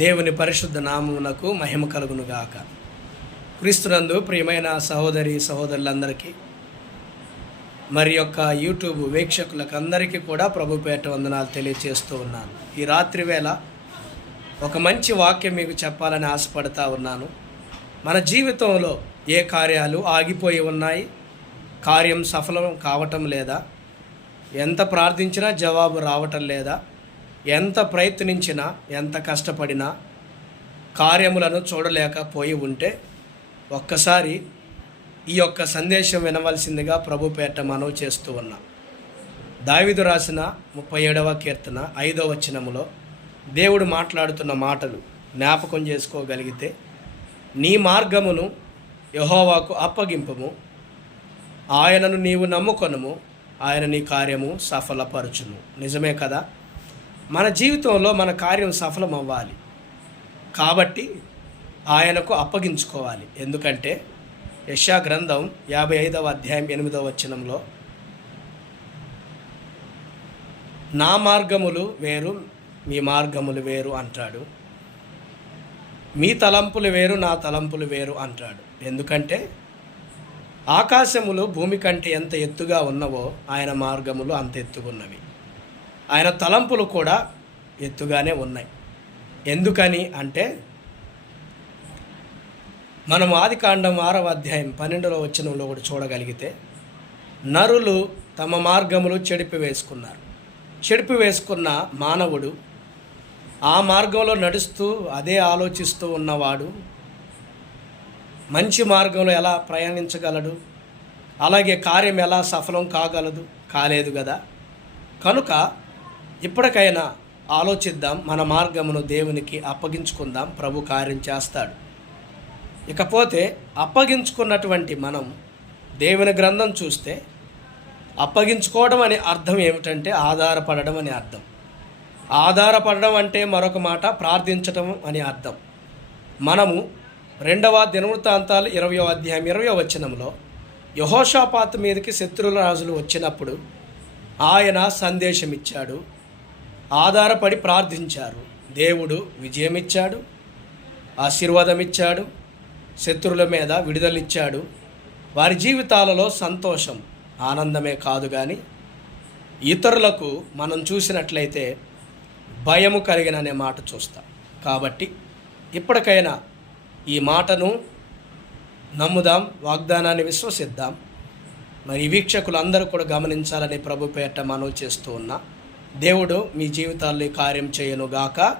దేవుని పరిశుద్ధ నామమునకు మహిమ కలుగును గాక క్రీస్తునందు ప్రియమైన సహోదరి సహోదరులందరికీ మరి యొక్క యూట్యూబ్ వీక్షకులకు అందరికీ కూడా ప్రభుపేట వందనాలు తెలియజేస్తూ ఉన్నాను. ఈ రాత్రి వేళ ఒక మంచి వాక్యం మీకు చెప్పాలని ఆశపడతా ఉన్నాను. మన జీవితంలో ఏ కార్యాలు ఆగిపోయి ఉన్నాయి? కార్యం సఫలం కావటం లేదా? ఎంత ప్రార్థించినా జవాబు రావటం లేదా? ఎంత ప్రయత్నించినా ఎంత కష్టపడినా కార్యములను చూడలేకపోయి ఉంటే ఒక్కసారి ఈ యొక్క సందేశం వినవలసిందిగా ప్రభుపేట మనవి చేస్తూ ఉన్నా. దావిదు రాసిన ముప్పై ఏడవ కీర్తన ఐదవ వచనములో దేవుడు మాట్లాడుతున్న మాటలు జ్ఞాపకం చేసుకోగలిగితే నీ మార్గమును యహోవాకు అప్పగింపము. ఆయనను నీవు నమ్ముకొనుము. ఆయన నీ కార్యము సఫలపరచును. నిజమే కదా? మన జీవితంలో మన కార్యం సఫలం అవ్వాలి కాబట్టి ఆయనకు అప్పగించుకోవాలి. ఎందుకంటే యశా గ్రంథం యాభై ఐదవ అధ్యాయం ఎనిమిదవ వచనంలో నా మార్గములు వేరు మీ మార్గములు వేరు అంటాడు. మీ తలంపులు వేరు నా తలంపులు వేరు అంటాడు. ఎందుకంటే ఆకాశములు భూమి కంటే ఎంత ఎత్తుగా ఉన్నవో ఆయన మార్గములు అంత ఎత్తుగున్నవి. ఆయన తలంపులు కూడా ఎత్తుగానే ఉన్నాయి. ఎందుకని అంటే మనం ఆది కాండం ఆరవ అధ్యాయం పన్నెండులో వచ్చినంలో కూడా చూడగలిగితే నరులు తమ మార్గములు చెడిపి వేసుకున్నారు. చెడిపి వేసుకున్న మానవుడు ఆ మార్గంలో నడుస్తూ అదే ఆలోచిస్తూ ఉన్నవాడు మంచి మార్గంలో ఎలా ప్రయాణించగలడు? అలాగే కార్యం ఎలా సఫలం కాగలదు? కాలేదు కదా కనుక ఇప్పటికైనా ఆలోచిద్దాం మన మార్గమును దేవునికి అప్పగించుకుందాం ప్రభు కార్యం చేస్తాడు. ఇకపోతే అప్పగించుకున్నటువంటి మనం దేవుని గ్రంథం చూస్తే అప్పగించుకోవడం అనే అర్థం ఏమిటంటే ఆధారపడడం అనే అర్థం. ఆధారపడడం అంటే మరొక మాట ప్రార్థించటం అని అర్థం. మనము రెండవ దినవృత్తాంతాలు ఇరవయో అధ్యాయం ఇరవయో వచనంలో యహోషాపాత్ మీదకి శత్రుల రాజులు వచ్చినప్పుడు ఆయన సందేశం ఇచ్చాడు ఆధారపడి ప్రార్థించారు. దేవుడు విజయం ఇచ్చాడు ఆశీర్వాదం ఇచ్చాడు శత్రువుల మీద విడుదలిచ్చాడు వారి జీవితాలలో సంతోషం ఆనందమే కాదు కానీ ఇతరులకు మనం చూసినట్లయితే భయము కలిగిన అనే మాట చూస్తాం. కాబట్టి ఇప్పటికైనా ఈ మాటను నమ్ముదాం వాగ్దానాన్ని విశ్వసిద్దాం. మరి వీక్షకులందరూ కూడా గమనించాలని ప్రభు పేట మనవి చేస్తూ ఉన్నా. దేవుడు మీ జీవితాల్లో కార్యం చేయను గాక.